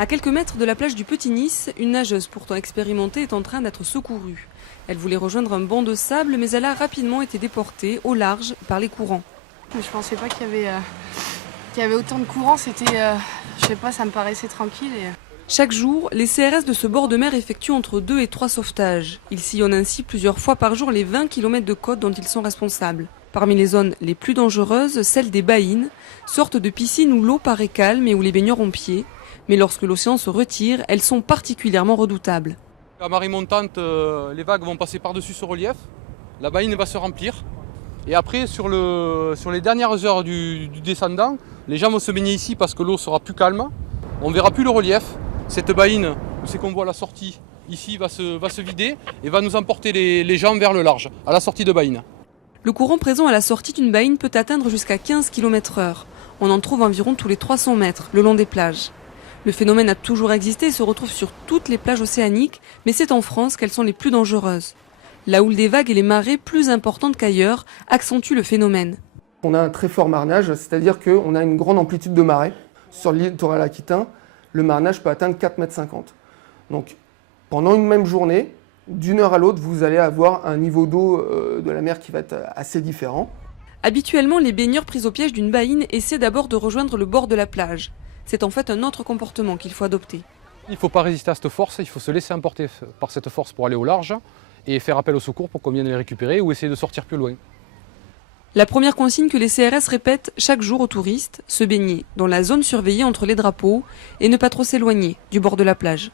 À quelques mètres de la plage du Petit-Nice, une nageuse pourtant expérimentée est en train d'être secourue. Elle voulait rejoindre un banc de sable, mais elle a rapidement été déportée au large par les courants. Je pensais pas qu'il y avait autant de courants, je sais pas, ça me paraissait tranquille. Chaque jour, les CRS de ce bord de mer effectuent entre 2 et 3 sauvetages. Ils sillonnent ainsi plusieurs fois par jour les 20 km de côte dont ils sont responsables. Parmi les zones les plus dangereuses, celle des baïnes, sorte de piscine où l'eau paraît calme et où les baigneurs ont pied. Mais lorsque l'océan se retire, elles sont particulièrement redoutables. À marée montante, les vagues vont passer par-dessus ce relief, la baïne va se remplir. Et après, sur les dernières heures du descendant, les gens vont se baigner ici parce que l'eau sera plus calme. On ne verra plus le relief. Cette baïne, c'est qu'on voit à la sortie, ici va se vider et va nous emporter les gens vers le large, à la sortie de baïne. Le courant présent à la sortie d'une baïne peut atteindre jusqu'à 15 km/h. On en trouve environ tous les 300 mètres, le long des plages. Le phénomène a toujours existé et se retrouve sur toutes les plages océaniques, mais c'est en France qu'elles sont les plus dangereuses. La houle des vagues et les marées, plus importantes qu'ailleurs, accentuent le phénomène. On a un très fort marnage, c'est-à-dire qu'on a une grande amplitude de marée. Sur le littoral aquitain, le marnage peut atteindre 4,50 m. Donc pendant une même journée, d'une heure à l'autre, vous allez avoir un niveau d'eau de la mer qui va être assez différent. Habituellement, les baigneurs pris au piège d'une baïne essaient d'abord de rejoindre le bord de la plage. C'est en fait un autre comportement qu'il faut adopter. Il ne faut pas résister à cette force, il faut se laisser emporter par cette force pour aller au large et faire appel au secours pour qu'on vienne les récupérer ou essayer de sortir plus loin. La première consigne que les CRS répètent chaque jour aux touristes, se baigner dans la zone surveillée entre les drapeaux et ne pas trop s'éloigner du bord de la plage.